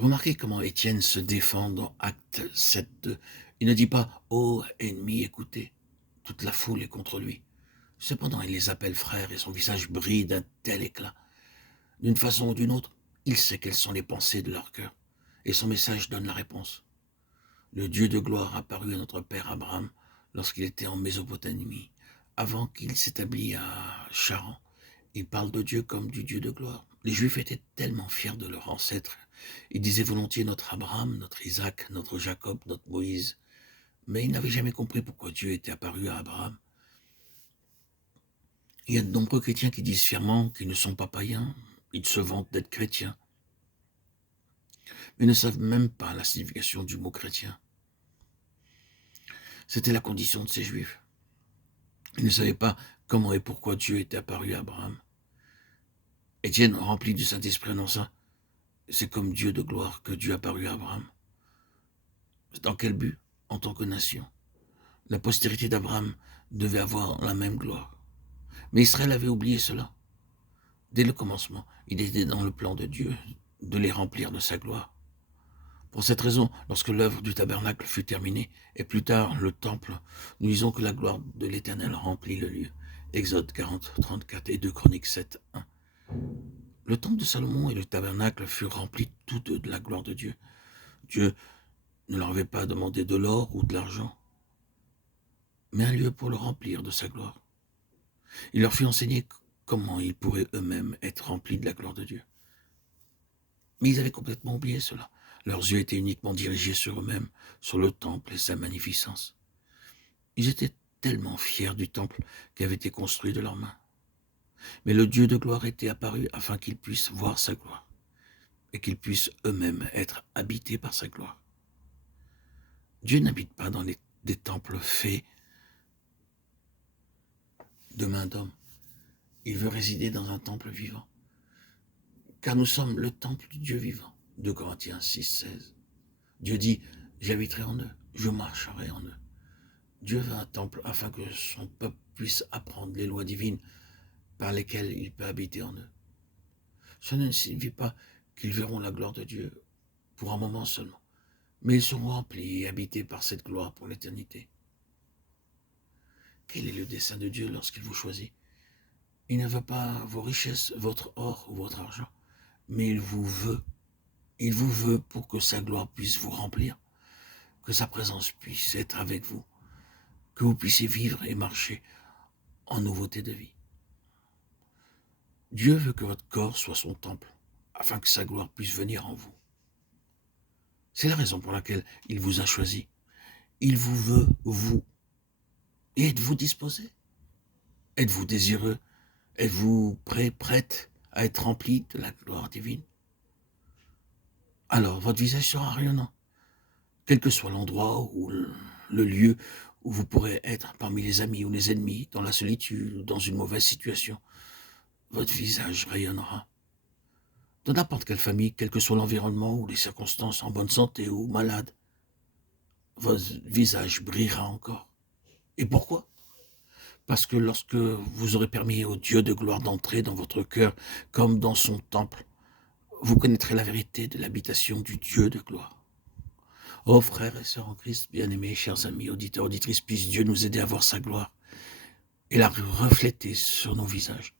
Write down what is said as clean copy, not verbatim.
Remarquez comment Étienne se défend dans Acte 7:2. Il ne dit pas: «Ô ennemis, écoutez, toute la foule est contre lui». Cependant, il les appelle frères et son visage brille d'un tel éclat. D'une façon ou d'une autre, il sait quelles sont les pensées de leur cœur, et son message donne la réponse. Le Dieu de gloire apparut à notre père Abraham lorsqu'il était en Mésopotamie, avant qu'il s'établisse à Charan. Il parle de Dieu comme du Dieu de gloire. Les Juifs étaient tellement fiers de leur ancêtre. Ils disaient volontiers notre Abraham, notre Isaac, notre Jacob, notre Moïse. Mais ils n'avaient jamais compris pourquoi Dieu était apparu à Abraham. Il y a de nombreux chrétiens qui disent fièrement qu'ils ne sont pas païens. Ils se vantent d'être chrétiens, mais ne savent même pas la signification du mot chrétien. C'était la condition de ces Juifs. Ils ne savaient pas comment et pourquoi Dieu était apparu à Abraham. Étienne, rempli du Saint-Esprit, annonça: c'est comme Dieu de gloire que Dieu apparut à Abraham. Dans quel but? En tant que nation. La postérité d'Abraham devait avoir la même gloire. Mais Israël avait oublié cela. Dès le commencement, il était dans le plan de Dieu de les remplir de sa gloire. Pour cette raison, lorsque l'œuvre du tabernacle fut terminée, et plus tard le temple, nous lisons que la gloire de l'Éternel remplit le lieu. Exode 40, 34 et 2 Chroniques 7, 1. Le temple de Salomon et le tabernacle furent remplis tous deux de la gloire de Dieu. Dieu ne leur avait pas demandé de l'or ou de l'argent, mais un lieu pour le remplir de sa gloire. Il leur fut enseigné comment ils pourraient eux-mêmes être remplis de la gloire de Dieu. Mais ils avaient complètement oublié cela. Leurs yeux étaient uniquement dirigés sur eux-mêmes, sur le temple et sa magnificence. Ils étaient tellement fiers du temple qui avait été construit de leurs mains. Mais le Dieu de gloire était apparu afin qu'ils puissent voir sa gloire et qu'ils puissent eux-mêmes être habités par sa gloire. Dieu n'habite pas dans des temples faits de main d'homme. Il veut résider dans un temple vivant. Car nous sommes le temple du Dieu vivant. 2 Corinthiens 6, 16. Dieu dit: j'habiterai en eux, je marcherai en eux. Dieu veut un temple afin que son peuple puisse apprendre les lois divines par lesquelles il peut habiter en eux. Cela ne signifie pas qu'ils verront la gloire de Dieu pour un moment seulement, mais ils seront remplis et habités par cette gloire pour l'éternité. Quel est le dessein de Dieu lorsqu'il vous choisit? Il ne veut pas vos richesses, votre or ou votre argent, mais il vous veut. Il vous veut pour que sa gloire puisse vous remplir, que sa présence puisse être avec vous, que vous puissiez vivre et marcher en nouveauté de vie. Dieu veut que votre corps soit son temple, afin que sa gloire puisse venir en vous. C'est la raison pour laquelle il vous a choisi. Il vous veut, vous. Et êtes-vous disposé? Êtes-vous désireux? Êtes-vous prêt, prête à être rempli de la gloire divine? Alors votre visage sera rayonnant, quel que soit l'endroit ou le lieu où vous pourrez être, parmi les amis ou les ennemis, dans la solitude ou dans une mauvaise situation. Votre visage rayonnera. Dans n'importe quelle famille, quel que soit l'environnement ou les circonstances, en bonne santé ou malade, votre visage brillera encore. Et pourquoi? Parce que lorsque vous aurez permis au Dieu de gloire d'entrer dans votre cœur comme dans son temple, vous connaîtrez la vérité de l'habitation du Dieu de gloire. Oh frères et sœurs en Christ, bien-aimés, chers amis, auditeurs, auditrices, puisse Dieu nous aider à voir sa gloire et la refléter sur nos visages.